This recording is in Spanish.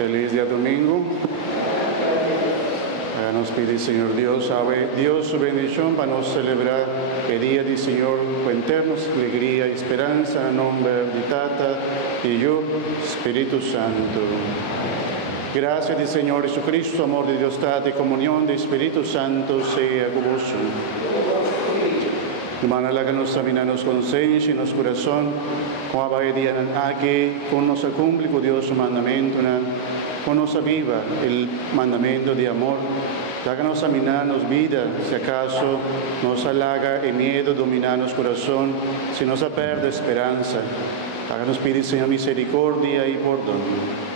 Feliz día domingo. Nos pide Señor Dios, sabe Dios su bendición para nos celebrar el día del Señor, cuenternos alegría y esperanza, en nombre de Tata y yo, Espíritu Santo. Gracias del Señor Jesucristo, amor de Dios Tata y comunión del Espíritu Santo sea con vos. Hermana, la que nos examina nos conciencia y nos corazón, como va a día aquí, con nos cumple con Dios su mandamiento, con nos viva el mandamiento de amor, la que nos examina nos vida, si acaso nos halaga el miedo, domina nos corazón, si nos pierde esperanza, la que nos pide Señor misericordia y perdón.